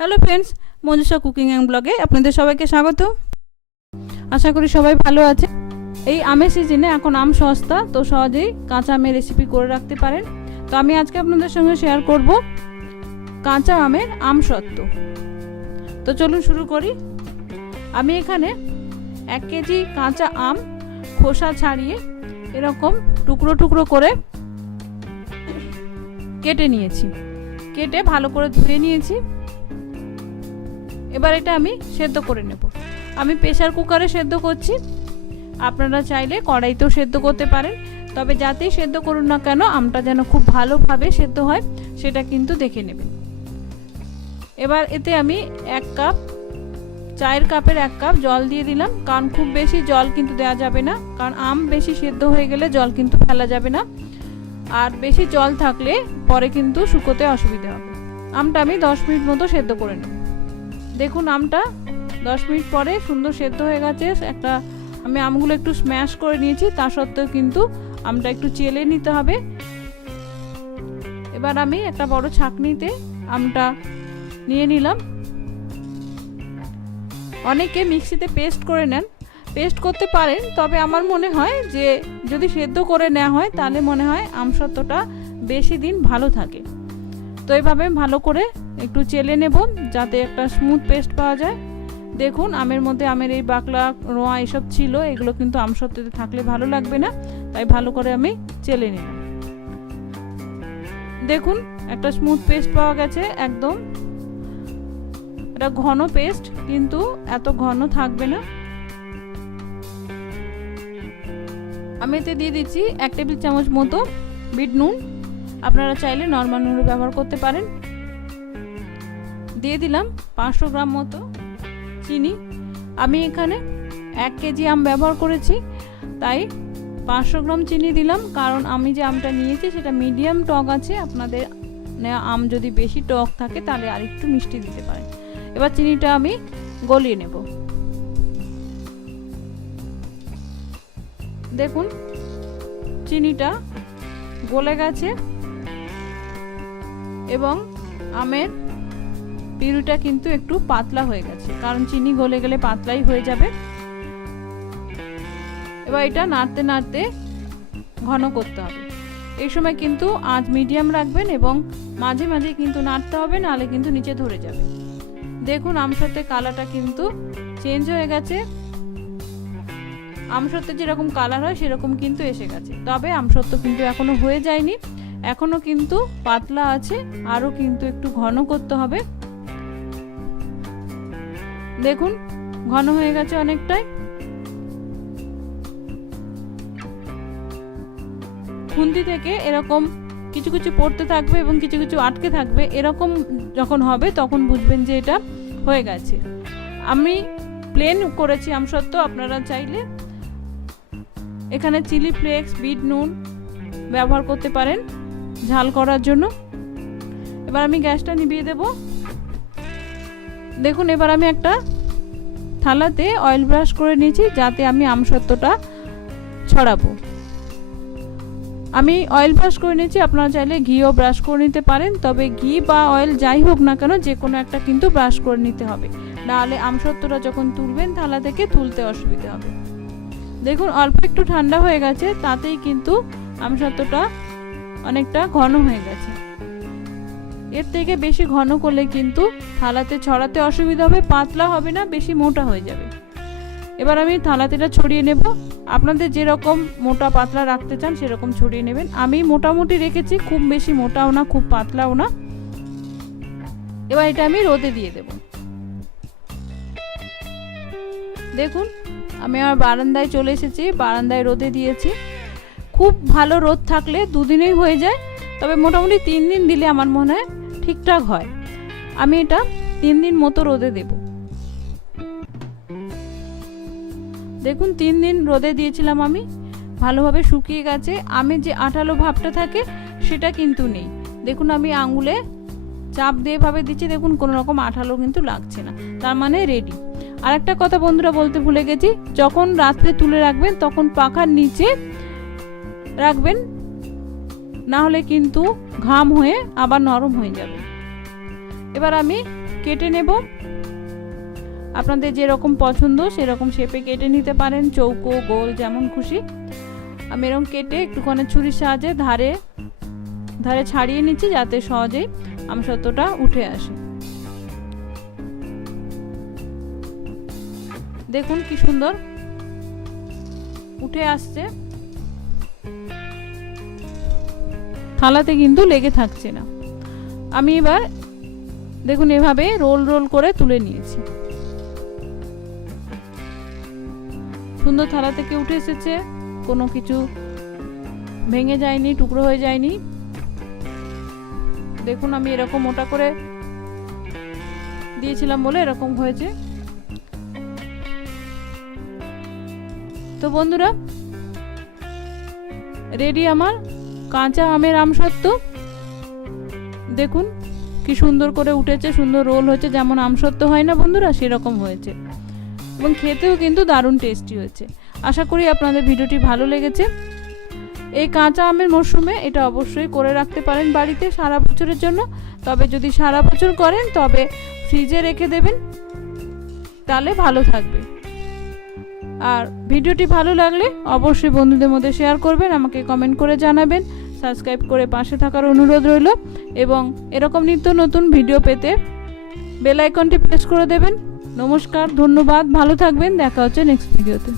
Hello friends, Manjusha cooking and ব্লগে আপনাদের সবাইকে স্বাগত। আশা করি সবাই ভালো আছে। এই আমের সিজনে এখন আম সস্তা, তো সহজেই কাঁচা আমের রেসিপি করে রাখতে পারেন। তো আমি আজকে আপনাদের সঙ্গে শেয়ার করব কাঁচা আমের আমসত্ত্ব। তো চলুন শুরু করি। আমি এখানে 1 কেজি কাঁচা আম খোসা ছাড়িয়ে এরকম টুকরো টুকরো করে কেটে নিয়েছি। কেটে ভালো করে ধুয়ে নিয়েছি। এবার এটা আমি সেদ্ধ করে নেব। আমি প্রেসার কুকারে সেদ্ধ করছি, আপনারা চাইলে কড়াইতেও সেদ্ধ করতে পারেন, তবে যাতেই সেদ্ধ করুন না কেন আমটা যেন খুব ভালোভাবে সেদ্ধ হয় সেটা কিন্তু দেখে নেবেন। এবার এতে আমি 1 কাপ, চায়ের কাপের 1 কাপ জল দিয়ে দিলাম, কারণ খুব বেশি জল কিন্তু দেওয়া যাবে না, কারণ আম বেশি সেদ্ধ হয়ে গেলে জল কিন্তু ফেলা যাবে না, আর বেশি জল থাকলে পরে কিন্তু শুকোতে অসুবিধা হবে। আমটা আমি 10 মিনিট মতো সেদ্ধ করে নেব। দেখুন আমটা 10 মিনিট পরে সুন্দর সেদ্ধ হয়ে গেছে। আমি আমগুলো একটু স্ম্যাশ করে নিয়েছি, তা সত্ত্বেও কিন্তু আমটা একটু চেলে নিতে হবে। এবার আমি একটা বড় ছাঁকনিতে আমটা নিয়ে নিলাম। অনেকে মিক্সিতে পেস্ট করে নেন, পেস্ট করতে পারেন, তবে আমার মনে হয় যে যদি সেদ্ধ করে নেওয়া হয় তাহলে মনে হয় আমসত্ত্বটা বেশি দিন ভালো থাকে। তো এইভাবে ভালো করে একটু চেলে নেব যাতে একটা স্মুথ পেস্ট পাওয়া যায়। দেখুন আমের মধ্যে আমের এই বাকলা রোঁয়া এসব ছিল, এগুলো কিন্তু আমসত্ত্বতে থাকলে ভালো লাগবে না, তাই ভালো করে আমি চেলে নিলাম। দেখুন একটা স্মুথ পেস্ট পাওয়া গেছে একদম। এটা ঘন পেস্ট, কিন্তু এত ঘন থাকবে না। আমি এতে দিয়ে দিচ্ছি 1 টেবিল চামচ মতো বিট নুন, আপনারা চাইলে নরমাল নুনও ব্যবহার করতে পারেন। দিয়ে দিলাম 500 গ্রাম মতো চিনি। আমি এখানে 1 কেজি আম ব্যবহার করেছি, তাই 500 গ্রাম চিনি দিলাম, কারণ আমি যে আমটা নিয়েছি সেটা মিডিয়াম টক আছে। আপনাদের আম যদি বেশি টক থাকে তাহলে আরেকটু মিষ্টি দিতে পারেন। এবার চিনিটা আমি গলিয়ে নেব। দেখুন চিনিটা গলে গেছে এবং আমের পিউরিটা কিন্তু একটু পাতলা হয়ে গেছে, কারণ চিনি গলে গেলে পাতলাই হয়ে যাবে। এবার এটা নাড়তে নাড়তে ঘন করতে হবে। এই সময় কিন্তু আঁচ মিডিয়াম রাখবেন এবং মাঝে মাঝে কিন্তু নাড়তে হবে, নাহলে কিন্তু নিচে ধরে যাবে। দেখুন আমসত্ত্বের কালারটা কিন্তু চেঞ্জ হয়ে গেছে। আমসত্ত্বের যেরকম কালার হয় সেরকম কিন্তু এসে গেছে, তবে আমসত্ত্ব কিন্তু এখনো হয়ে যায়নি, এখনো কিন্তু পাতলা আছে, আরও কিন্তু একটু ঘন করতে হবে। দেখুন ঘন হয়ে গেছে অনেকটাই। খুন্তি থেকে এরকম কিছু কিছু পড়তে থাকবে এবং কিছু কিছু আটকে থাকবে, এরকম যখন হবে তখন বুঝবেন যে এটা হয়ে গেছে। আমি প্লেন করেছি আমসত্ত্ব, আপনারা চাইলে এখানে চিলি ফ্লেক্স, বিট নুন ব্যবহার করতে পারেন ঝাল করার জন্য। এবার আমি গ্যাসটা নিভিয়ে দেব। দেখুন এবার আমি একটা থালাতে অয়েল ব্রাশ করে নিয়েছি, যাতে আমি আমসত্ত্বটা ছড়াবো। আমি অয়েল ব্রাশ করে নিয়েছি, আপনারা চাইলে ঘিও ব্রাশ করে নিতে পারেন, তবে ঘি বা অয়েল যাই হোক না কেন যে কোনো একটা কিন্তু ব্রাশ করে নিতে হবে, নাহলে আমসত্ত্বটা যখন তুলবেন থালা থেকে তুলতে অসুবিধা হবে। দেখুন অল্প একটু ঠান্ডা হয়ে গেছে, তাতেই কিন্তু আমসত্ত্বটা অনেকটা ঘন হয়ে গেছে। এর থেকে বেশি ঘন করলে কিন্তু থালাতে ছড়াতে অসুবিধা হবে, পাতলা হবে না, বেশি মোটা হয়ে যাবে। এবার আমি থালাতে এটা ছড়িয়ে নেব। আপনাদের যেরকম মোটা পাতলা রাখতে চান সেরকম ছড়িয়ে নেবেন। আমি মোটামুটি রেখেছি, খুব বেশি মোটাও না খুব পাতলাও না। এবার এটা আমি রোদে দিয়ে দেব। দেখুন আমি আমার বারান্দায় চলে এসেছি, বারান্দায় রোদে দিয়েছি। খুব ভালো রোদ থাকলে 2 দিনেই হয়ে যায়, তবে মোটামুটি 3 দিন দিলে আমার মনে হয় ঠিকঠাক হয়। আমি এটা 3 দিন মতো রোদে দেব। দেখুন 3 দিন রোদে দিয়েছিলাম আমি, ভালোভাবে শুকিয়ে গেছে। আমের যে আঠালো ভাবটা থাকে সেটা কিন্তু নেই। দেখুন আমি আঙুলে চাপ দিয়ে ভাবে দিচ্ছি, দেখুন কোনো রকম আঠালো কিন্তু লাগছে না, তার মানে রেডি। আর একটা কথা বন্ধুরা বলতে ভুলে গেছি, যখন রাত্রে তুলে রাখবেন তখন পাখার নিচে রাখবেন, না হলে কিন্তু ঘাম হয়ে আবার নরম হয়ে যাবে। এবার আমি কেটে নেব। আপনাদের যেরকম পছন্দ সেরকম শেপে কেটে নিতে পারেন, চৌকো গোল যেমন খুশি। আমি এরকম কেটে একটুখানি ছুরির সাহায্যে ধারে ধারে ছাড়িয়ে নিচ্ছি যাতে সহজেই আমসত্ত্বটা উঠে আসে। দেখুন কি সুন্দর উঠে আসছে, থালাতে কিন্তু লেগে থাকছে না। আমি এবার দেখুন এভাবে রোল রোল করে তুলে নিয়েছি। সুন্দর থালা থেকে উঠে এসেছে, কোনো কিছু ভেঙে যায়নি, টুকরো হয়ে যায়নি। দেখুন আমি এরকম মোটা করে দিয়েছিলাম বলে এরকম হয়েছে। তো বন্ধুরা, রেডি আমার কাঁচা আমের আমসত্ত্ব। দেখুন কি সুন্দর করে উঠেছে, সুন্দর রোল হয়েছে, যেমন আমসত্ত্ব হয় না বন্ধুরা সেরকম হয়েছে, এবং খেতেও কিন্তু দারুণ টেস্টি হয়েছে। আশা করি আপনাদের ভিডিওটি ভালো লেগেছে। এই কাঁচা আমের মরশুমে এটা অবশ্যই করে রাখতে পারেন বাড়িতে সারা বছরের জন্য। তবে যদি সারা বছর করেন তবে ফ্রিজে রেখে দেবেন, তাহলে ভালো থাকবে। আর ভিডিওটি ভালো লাগলে অবশ্যই বন্ধুদের মধ্যে শেয়ার করবেন, আমাকে কমেন্ট করে জানাবেন, সাবস্ক্রাইব করে পাশে থাকার অনুরোধ রইল, এবং এরকম নিত্য নতুন ভিডিও পেতে বেল আইকনটি প্রেস করে দেবেন। নমস্কার, ধন্যবাদ, ভালো থাকবেন, দেখা হচ্ছে নেক্সট ভিডিওতে।